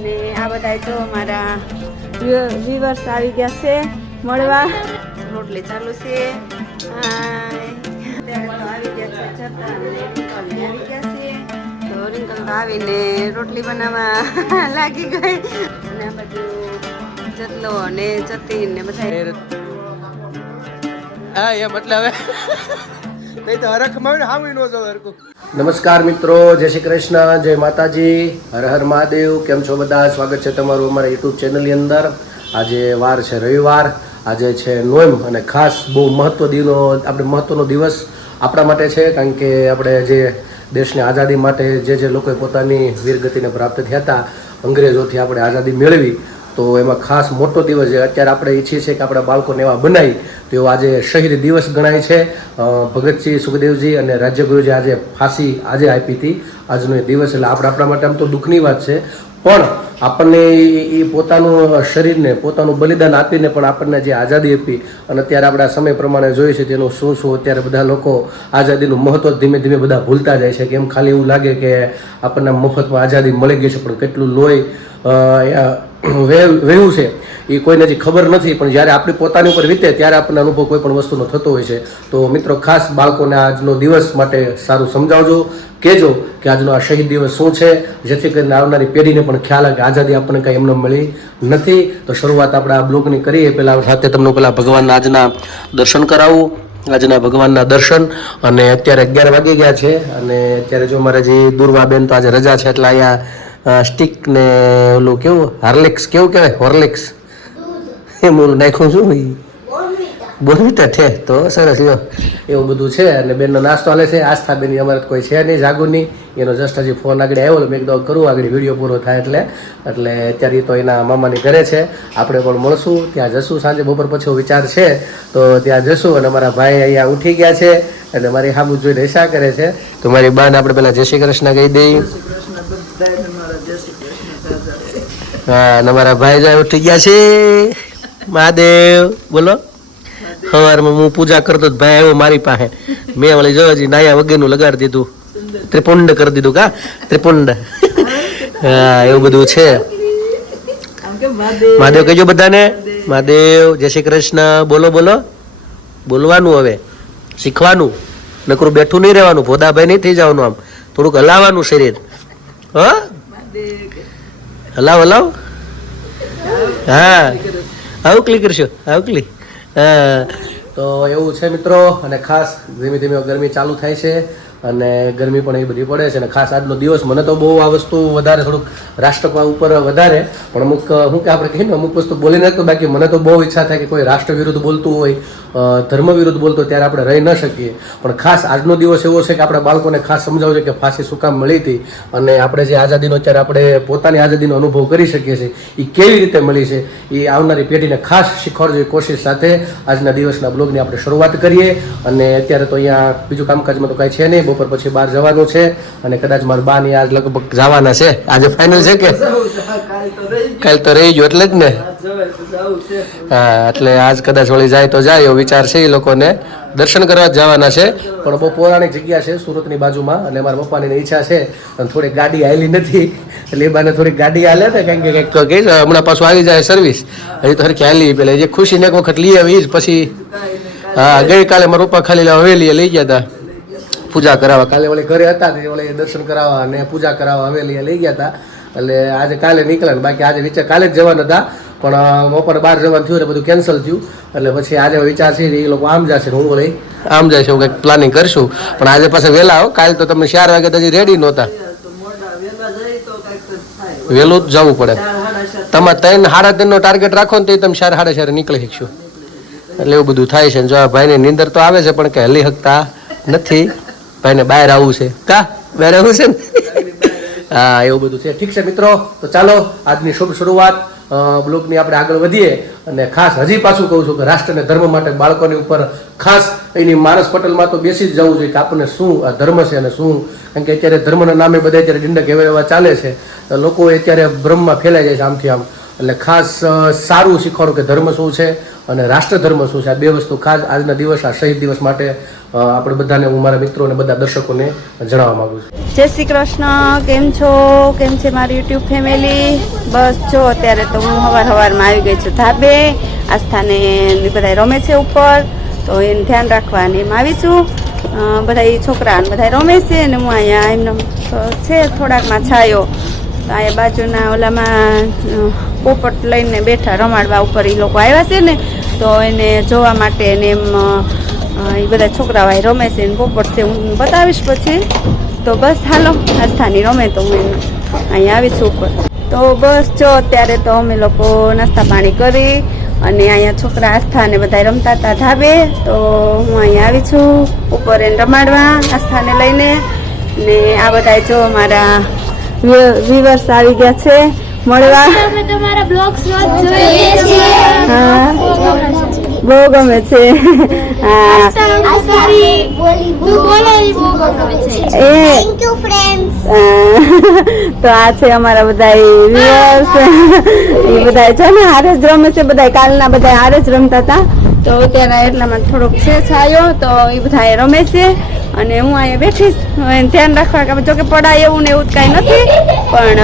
ને આ બધા જો અમારા વ્યુઅર્સ આવી ગયા છે મળવા. રોટલી ચાલુ છે. અત્યારે તો આવી ગયા છે છતાં રિંકલ આવી ગયા છે. તો રિંકલ તો આવીને રોટલી બનાવવા લાગી ગઈ અને આ બધું જતલો ને જતીન ને બધા હા એમ એટલે હવે નહીં તો હરખમાં હામી નો જો હરકું. નમસ્કાર મિત્રો, જય શ્રી કૃષ્ણ, જય માતાજી, હર હર મહાદેવ. કેમ છો બધા? સ્વાગત છે તમારું અમારા યુટ્યુબ ચેનલની અંદર. આજે વાર છે રવિવાર, આજે છે નોમ અને ખાસ બહુ મહત્વનો દિવસ આપણા માટે છે. કારણ કે આપણે જે દેશની આઝાદી માટે જે લોકોએ પોતાની વીરગતિને પ્રાપ્ત થયા હતા, અંગ્રેજોથી આપણે આઝાદી મેળવી, તો એમાં ખાસ મોટો દિવસ છે. અત્યારે આપણે ઈચ્છીએ છીએ કે આપણા બાળકોને એવા બનાવી, તો આજે શહીદ દિવસ ગણાય છે. ભગતસિંહ, સુખદેવજી અને રાજ્યગુરુજી આજે ફાંસી આજે આપી હતી. આજનો એ દિવસ એટલે આપણા માટે આમ તો દુઃખની વાત છે, પણ આપણને એ પોતાનું શરીરને પોતાનું બલિદાન આપીને પણ આપણને જે આઝાદી આપી અને અત્યારે આપણા સમય પ્રમાણે જોઈએ છે તેનું શું અત્યારે બધા લોકો આઝાદીનું મહત્ત્વ ધીમે ધીમે બધા ભૂલતા જાય છે. કે એમ ખાલી એવું લાગે કે આપણને મફતમાં આઝાદી મળી ગઈ છે, પણ કેટલું લોહી વહેવું છે એ કોઈને હજી ખબર નથી. પણ જ્યારે આપણી પોતાની ઉપર વીતે ત્યારે આપણને અનુભવ કોઈ પણ વસ્તુનો થતો હોય છે. તો મિત્રો, ખાસ બાળકોને આજનો દિવસ માટે સારું સમજાવજો, કહેજો કે આજનો આ શહીદ દિવસ શું છે, જેથી કરીને આવનારી પેઢીને પણ ખ્યાલ આવે કે આઝાદી આપણને કંઈ એમને મળી નથી. તો શરૂઆત આપણે આ બ્લોગની કરીએ. પહેલાં સાથે તમને પહેલાં ભગવાનના આજના દર્શન કરાવું. આજના ભગવાનના દર્શન. અને અત્યારે 11 વાગી ગયા છે અને અત્યારે જો મારે જે દુર્વાબેન તો આજે રજા છે એટલે અહીંયા સ્ટીક ને ઓલું કેવું હાર્લિક્સ કેવું કહેવાય હોર્લિક્સ એમ ઓલું નાખ્યું છું બોલવીતા છે. તો સરસ લ્યો એવું બધું છે. અને બેનનો નાસ્તો હાલે છે. આસ્થા બેન અમારે કોઈ છે નહીં, જાગુની. એનો જસ્ટ હજી ફોન આગળ આવ્યો, મેં એકદમ કરું આગળ વિડીયો પૂરો થાય એટલે અત્યારે તો એના મામાની ઘરે છે. આપણે પણ મળશું, ત્યાં જશું સાંજે બપોર પછી વિચાર છે તો ત્યાં જશું. અને અમારા ભાઈ અહીંયા ઉઠી ગયા છે અને મારી હામું જોઈને ઈશા કરે છે. તો મારી બાને આપણે પહેલાં જય શ્રી કૃષ્ણ કહી દઈએ. હા, અને મારા ભાઈ જાય ઉઠી ગયા છે. મહાદેવ બોલો. સવારમાં હું પૂજા કરતો ભાઈ આવ્યો મારી પાસે, મેં વળી જો હજી નાયા વગેરેનું લગાડી દીધું, ત્રિપુંડ કરી દીધું. કા ત્રિપુંડ? હા, એવું બધું છે. મહાદેવ કહેજો બધાને. મહાદેવ, જય શ્રી કૃષ્ણ બોલો બોલો. બોલવાનું હવે શીખવાનું, નકરું બેઠું નહીં રહેવાનું, ભોદાભાઈ નહીં થઈ જવાનું, આમ થોડુંક હલાવવાનું શરીર. હા, હલાવ. હા, આવકલી કરશો, આવકલી. હા, તો એવું છે મિત્રો. અને ખાસ ધીમે ધીમે ગરમી ચાલુ થાય છે અને ગરમી પણ એ બધી પડે છે. અને ખાસ આજનો દિવસ મને તો બહુ આ વસ્તુ વધારે થોડુંક રાષ્ટ્ર ઉપર વધારે, પણ અમુક શું કે આપણે કહીએ ને અમુક વસ્તુ બોલી નાખતો. બાકી મને તો બહુ ઈચ્છા થાય કે કોઈ રાષ્ટ્ર વિરુદ્ધ બોલતું હોય, ધર્મ વિરુદ્ધ બોલતો ત્યારે આપણે રહી ન શકીએ. પણ ખાસ આજનો દિવસ એવો છે કે આપણે બાળકોને ખાસ સમજાવવું છે કે ફાંસી શું કામ મળી હતી અને આપણે જે આઝાદીનો અત્યારે આપણે પોતાની આઝાદીનો અનુભવ કરી શકીએ છીએ એ કેવી રીતે મળી છે એ આવનારી પેઢીને ખાસ શીખવાડજો. કોશિશ સાથે આજના દિવસના બ્લોગની આપણે શરૂઆત કરીએ. અને અત્યારે તો અહીંયા બીજું કામકાજમાં તો કાંઈ છે નહીં, બપોર પછી બહાર જવાનું છે અને કદાચ મારા બાની આજ લગભગ જવાના છે. આજે ફાઇનલ છે કે કાલ તો રહી ગયો એટલે જ ને. હા, એટલે આજ કદાચ વળી જાય તો જાય એવો વિચાર છે. એ લોકોને દર્શન કરવા જ જવાના છે, પણ બહુ પૌરાણિક જગ્યા છે સુરતની બાજુમાં. અને મારા પપ્પાની ઈચ્છા છે અને થોડી ગાડી હાલી નથી એટલે એ બાને થોડીક ગાડી હાલે ને, કારણ કે કંઈક હમણાં પાછું આવી જાય સર્વિસ. હજી તો હરખી હાલી પેલા જે ખુશીને એક વખત લઈ આવી જ પછી. હા, ગઈકાલે મારા પપ્પા ખાલી હવેલીએ લઈ ગયા હતા પૂજા કરાવવા. કાલે વળી ઘરે હતા વળી દર્શન કરાવવા અને પૂજા કરાવવા હવેલીએ લઈ ગયા હતા. એટલે આજે કાલે નીકળે ને બાકી આજે વિચાર કાલે જ જવાના હતા, પણ બપોરે બહાર જવાનું થયું ને બધું કેન્સલ થયું. એટલે પછી આજે વિચાર છે એ લોકો આમ જશે ને હું વળી આમ જાય છે, એવું કંઈક પ્લાનિંગ કરશું. પણ આજે પાછા વહેલા આવો. કાલે તો તમે 4 વાગે હજી રેડી નહોતા. વહેલું જ જવું પડે. તમે 3 સાડા 3 નો ટાર્ગેટ રાખો ને તો તમે 4 સાડા 4 નીકળી શકશો. એટલે એવું બધું થાય છે. જો આ ભાઈને નીંદર તો આવે છે પણ કે હલી શકતા નથી. ભાઈને બહાર આવવું છે. કા બહાર આવવું છે ને? હા, એવું બધું છે. ઠીક છે મિત્રો, તો ચાલો આજની શુભ શરૂઆત બ્લોગની આપણે આગળ વધીએ. અને ખાસ હજી પાછું કહું છું કે રાષ્ટ્ર અને ધર્મ માટે બાળકોની ઉપર ખાસ એની માનસ પટલમાં તો બેસી જ જવું જોઈએ કે આપણને શું આ ધર્મ છે અને શું. કારણ કે અત્યારે ધર્મના નામે બધા અત્યારે ડિંડક એવા ચાલે છે. લોકો અત્યારે ભ્રમમાં ફેલાઈ જાય છે આમથી આમ. એટલે ખાસ સારું શીખવાડું કે ધર્મ શું છે અને રાષ્ટ્રધર્મ શું છે. આ બે વસ્તુ ખાસ આજના દિવસ, આ શહીદ દિવસ માટે આપણે બધાને, હું મારા મિત્રો અને બધા દર્શકોને જણાવવા માંગુ છું. જય શ્રી કૃષ્ણ. કેમ છો? કેમ છે મારી યુટ્યુબ ફેમિલી? બસ જો અત્યારે તો હું સવારમાં આવી ગઈ છું ધાબે. આસ્થાને બધા રમે છે ઉપર, તો એને ધ્યાન રાખવા અને એમ આવી છું. બધા છોકરા બધા રમે છે અને હું અહીંયા એમનો છે થોડાકમાં છાયો. તો અહીંયા બાજુના ઓલામાં પોપટ લઈને બેઠા રમાડવા ઉપર એ લોકો આવ્યા છે ને, તો એને જોવા માટે ને એમ એ બધા છોકરાઓ અહીં રમે છે ને પોપટ છે, હું બતાવીશ પછી. તો બસ હાલો, આસ્થાની રમે તો હું અહીંયા આવી છું ઉપર. તો બસ જો અત્યારે તો અમે લોકો નાસ્તા પાણી કરી અને અહીંયા છોકરા આસ્થાને બધા રમતા હતા ધાબે, તો હું અહીંયા આવી છું ઉપર એને રમાડવા આસ્થાને લઈને. ને આ બધા જો મારા વ્યુઅર્સ આવી ગયા છે મળવા. અમે તમારા બ્લોગ્સ રોજ જોઈએ છીએ. હા, બહુ ગમે છે. હા, તો આ છે અમારા બધા વ્યુઅર્સ. એ બધા છે ને હારે જ રમે છે, બધા કાલના બધા હારે જ રમતા હતા. તો અત્યારે એટલામાં થોડોક છે છાયો, તો એ બધા રમે છે અને હું અહીંયા બેઠીશ. ધ્યાન રાખવા કે જો કે પડાય એવું ને એવું કાંઈ નથી, પણ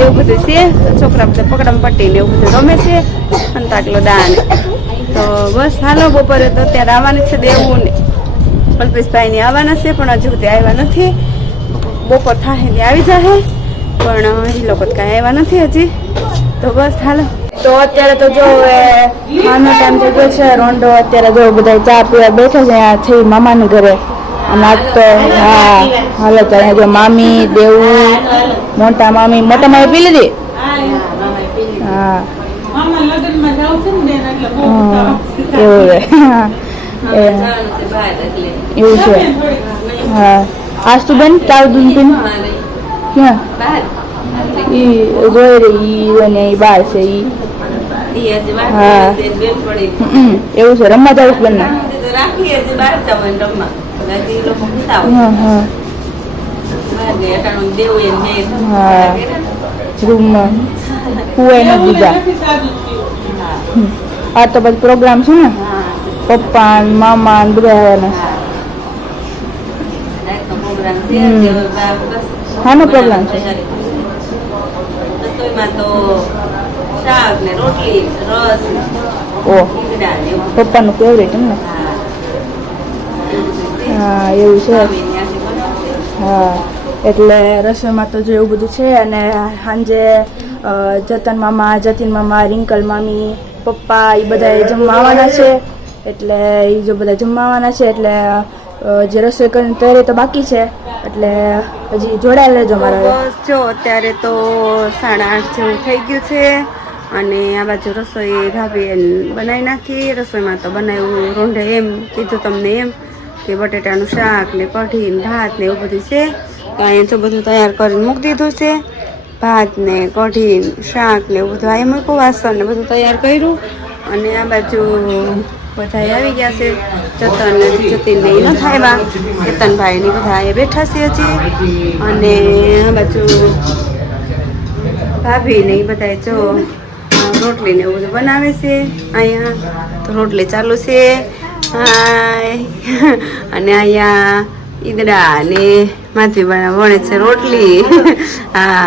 એવું બધું છે. છોકરા બધા પકડમ પટ્ટી ને એવું બધું રમે છે, અંતાકલો દાન. તો બસ હાલો, બપોરે તો અત્યારે આવવાની છે દેવું ને કલ્પેશભાઈ ને આવવાના છે, પણ હજુ સુધી આવ્યા નથી. બપોર થાય ને આવી જાય, પણ એ લોકો કાંઈ આવ્યા નથી હજી. તો બસ હાલો. તો અત્યારે તો જો આનો ટાઈમ થઈ ગયો છે રોંડો. અત્યારે જો બધા ચા પીવા બેઠા છે અહીંયા થઈ મામાની ઘરે. અને આજ તો હા હાલો, તો અહીંયા જો મામી, દેવું, મોટા મામી પી લીધી. હા એવું છે. હા આજ તું બેન ચાર દૂધ પીને ક્યાં ઈ જોઈ રહી અને ઈ બાર છે ઈ. હા એવું છે. રમવા જાવ બેન ને? હા રૂમમાં કુવાય નથી દીધા. આ તો બધું પ્રોગ્રામ છે ને, પપ્પા મામા બધા આવવાના. હાનો પ્રોગ્રામ છે? ઓહ, પપ્પાનું ફેવરેટ એમ ને? હા એવું છે. હા એટલે રસોઈમાં તો જો એવું બધું છે. અને સાંજે જતન મામા, જતીન મામા, રિંકલ મામી, પપ્પા એ બધા જમવા આવવાના છે. એટલે એ જો બધા જમવા આવવાના છે, એટલે જે રસોઈ કરીને તૈયારી તો બાકી છે, એટલે હજી જોડાયેલા લેજો મારા. બસ જો અત્યારે તો 8:30 જેવું થઈ ગયું છે અને આ બાજુ રસોઈ ભાભી બનાવી નાખી. રસોઈમાં તો બનાવ્યું રોંઢે એમ કીધું તમને એમ કે બટેટાનું શાક ને કઢી ને ભાત ને એવું બધું છે. તો અહીંયા જો બધું તૈયાર કરીને મૂકી દીધું છે. ભાત ને કઢી શાક ને એવું બધું અહીંયા મૂક્યું, વાસણ ને બધું તૈયાર કર્યું. અને આ બાજુ બધા આવી ગયા છે. જતન જતીન ને ન થાય, કેતનભાઈ ને બધા અહીંયા બેઠા છે હજી. અને આ બાજુ ભાભી ને એ બધા જો રોટલી ને એવું બધું બનાવે છે અહીંયા. તો રોટલી ચાલુ છે. અને અહીંયા ઈદડા ને માથી વણે છે રોટલી. હા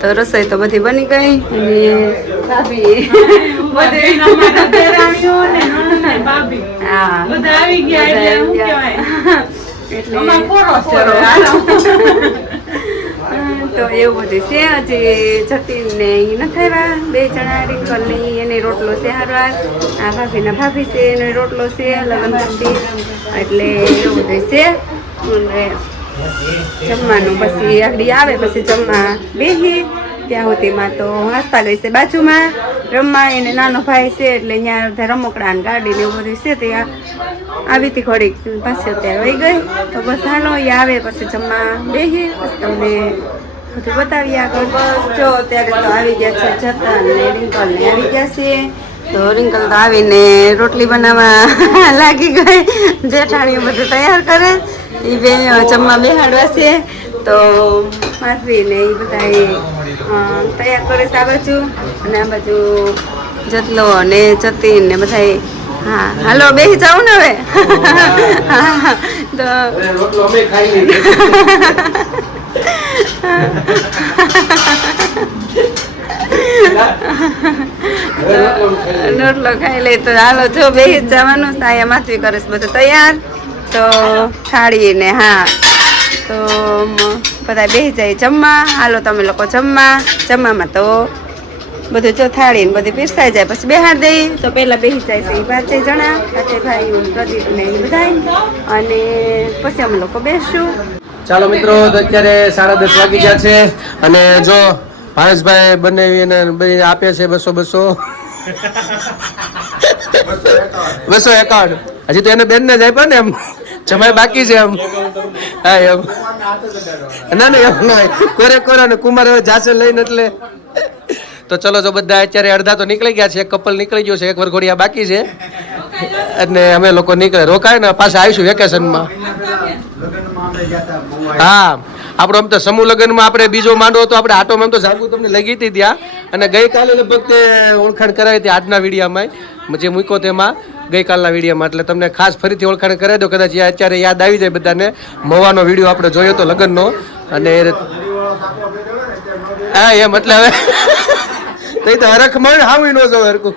તો રસોઈ તો બધી બની ગઈ. અને ભાભી તો એવું બધું છે. હજી જતીન ને એ નથી આવ્યા, 2 જણા. રિંકલ ની એને રોટલો છે હારવાર, આ ભાભીના ભાભી છે એને રોટલો છે લગન પછી. એટલે એવું બધું છે. જમવાનું પછી આગળ આવે પછી જમવા બેસી. ત્યાં સુધીમાં તો હસતા ગઈ છે બાજુમાં રમવા. એને નાનો ભાઈ છે એટલે ત્યાં બધા રમકડા ને ગાડી ને એવું બધું છે. ત્યાં આવી હતી ઘડીક, પાછી અત્યારે વહી ગઈ. તો બસ હાલો, એ આવે પછી જમવા બેસી, પછી તમને બધું બતાવી આગળ. બસ જો અત્યારે તો આવી ગયા છે જતન ને રિંકલ ને આવી ગયા છે. તો રિંકલ તો આવીને રોટલી બનાવવા લાગી ગઈ. જેઠાણી બધું તૈયાર કરે, એ બે જમવા બેહાડવા છે. તો માસી ને એ બધા તૈયાર કરે છે આ બાજુ, અને આ બાજુ જતલો ને જતીન ને બધા. હા હાલો બેસી જાવ ને હવે. તો રોટલો અમે ખાઈ લઈએ. રોટલો ખાઈ લે તો હાલો જો બેસી જવાનું. સાયા માથવી કરે છે બધું તૈયાર. તો થાળી ને હા તો બધા બેસી જાય જમવા. હાલો તમે લોકો જમવામાં તો બધું જો થાળી ને બધી પીરસાઈ જાય પછી બેહાડ દઈ. તો પહેલા બેસી જાય છે એ 5 જણા, 5 ભાઈ પ્રદીપ ને એ બધા, અને પછી અમે લોકો બેસશું. ચાલો મિત્રો, તો અત્યારે 10:30 વાગી ગયા છે અને જો ભાવેશભાઈ બંને આપે છે 251. હજી તો એને બેન ને જ આપ્યા ને, એમ જમાઈ બાકી છે એમ. હા એમ ના એમ નહીં, કોરે ને કુમાર હવે જાશે લઈને એટલે. તો ચલો, જો બધા અત્યારે અડધા તો નીકળી ગયા છે, એક કપલ નીકળી ગયો છે, એક વરઘોડિયા બાકી છે, અને અમે લોકો નીકળે રોકાય ને પાછા આવીશું વેકેશનમાં. હા આપણો આમ તો સમૂહ લગ્નમાં આપણે બીજો માંડવો હતો, આપણે આટોમાં તો જાગું તમને લઈ ગઈ હતી ત્યાં, અને ગઈકાલે લગભગ તે ઓળખાણ કરાવી હતી આજના વિડીયામાં જે મૂક્યો તેમાં, ગઈકાલના વિડીયોમાં. એટલે તમને ખાસ ફરીથી ઓળખાણ કરાવી દો, કદાચ અત્યારે યાદ આવી જાય બધાને. મવાનો વિડીયો આપણે જોયો હતો લગ્નનો, અને હા એમ એટલે હવે તો હરખ મળે હાવી ન જો હરકું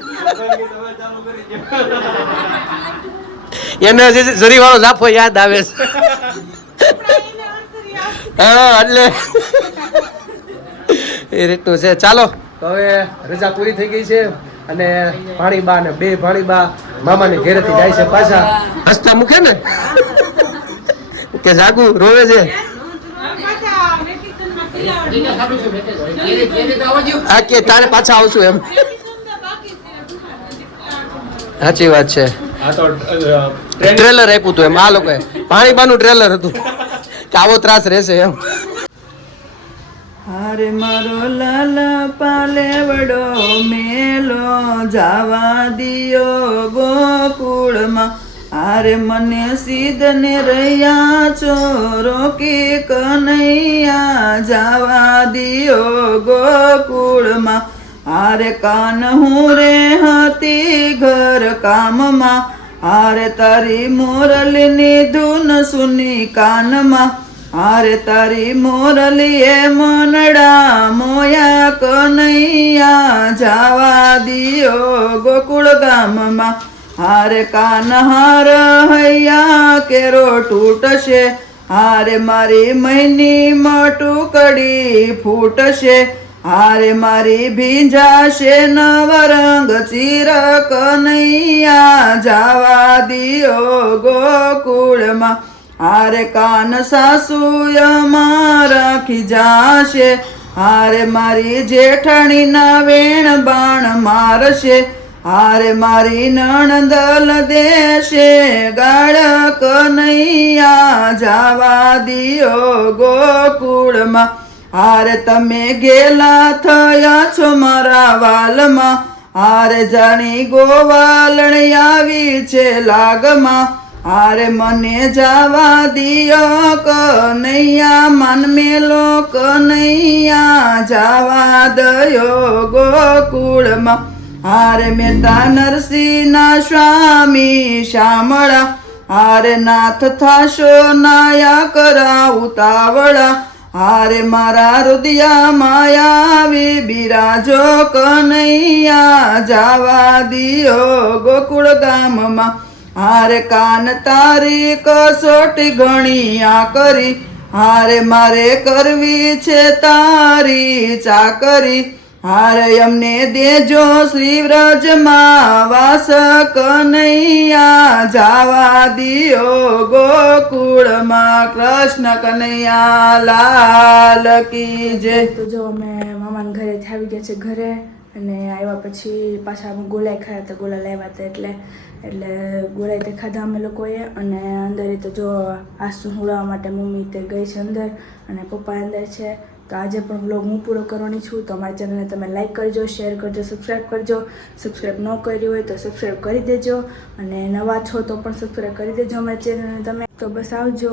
એને જરી વાળો જાફો યાદ આવે છે. હા એટલે એ રીતનું છે. ચાલો તો હવે રજા પૂરી થઈ ગઈ છે, અને ભાણીબા ને 2 ભાણીબા મામાની ઘેરેથી જાય છે પાછા. હસતા મૂકે ને કે જાગુ રોવે છે. હા કે તારે પાછા આવશું એમ. સાચી વાત છે. ટ્રેલર આપ્યું હતું એમ આ લોકોએ, ભાણીબાનું ટ્રેલર હતું કે આવો ત્રાસ રહેશે એમ. હારે મારો લાલ પાલેવડો મેલો જાવા દિયો ગોકુળમાં. હારે મને સીધને રહ્યા છો રોકી કનૈયા જાવા દિયો ગોકુળમાં. હારે કાન હું રે હતી ઘર કામમાં, હારે તારી મોરલીની ધૂન સુની કાનમાં. હારે તારી મોરલી એ મનડા મોયા કનૈયા જાવા દિયો ગોકુળ ગામમાં. હારે કાન હાર હૈયા કેરો તૂટશે, હારે મારી મહિની ટુકડી ફૂટશે. હારે મારી ભીંજાશે નવરંગ ચીર કનૈયા જાવા દિયો ગોકુળમાં. હારે કાન સાસુ અમારા ખીજાશે, હારે મારી જેઠાણીના વેણ બાણ મારશે. હારે મારી નણંદલ દેશે ગાળ કનૈયા જાવા દિયો ગોકુળમાં. હારે તમે ગેલા થયા છો મારા વાલમાં, હારે જાણી ગોવાલણ આવી છે લાગમાં. હારે મને જાવા દિયો કનૈયા મન મેલો કનૈયા જાવા દયો ગોકુળમાં. હારે મેતા નરસિંહના સ્વામી શામળા, હારે નાથ થાશો નાયા કરા ઉતાવળા. હારે મારા રુદિયા માયાવી બિરાજો કનૈયા જાવા દિયો ગોકુળ ગામમાં. હારે કાન તારી કસોટી ઘણી કરી, હારે મારે કરવી છે તારી ચાકરી. હારે અમને દેજો શ્રી વ્રજમાં વાસ કનૈયા જાવા દિયો ગોકુળમાં. કૃષ્ણ કનૈયા લાલ કી જય. તો જો અમે મામાના ઘરેથી આવી ગયા છે ઘરે, અને આવ્યા પછી પાછા અમે ગોલાઈ ખાયા હતા, ગોલા લાવ્યા હતા એટલે ગોલાઈ તે ખાધા અમે લોકોએ. અને અંદર તો જો આસુ હુડાવવા માટે મમ્મી તે ગઈ છે અંદર, અને પપ્પા અંદર છે. તો આજે પણ વ્લોગ હું પૂરો કરવાની છું. તો અમારી ચેનલને તમે લાઈક કરજો, શેર કરજો, સબસ્ક્રાઈબ કરજો. સબસ્ક્રાઈબ ન કર્યું હોય તો સબસ્ક્રાઈબ કરી દેજો, અને નવા છો તો પણ સબસ્ક્રાઈબ કરી દેજો અમારી ચેનલને તમે. તો બસ આવજો.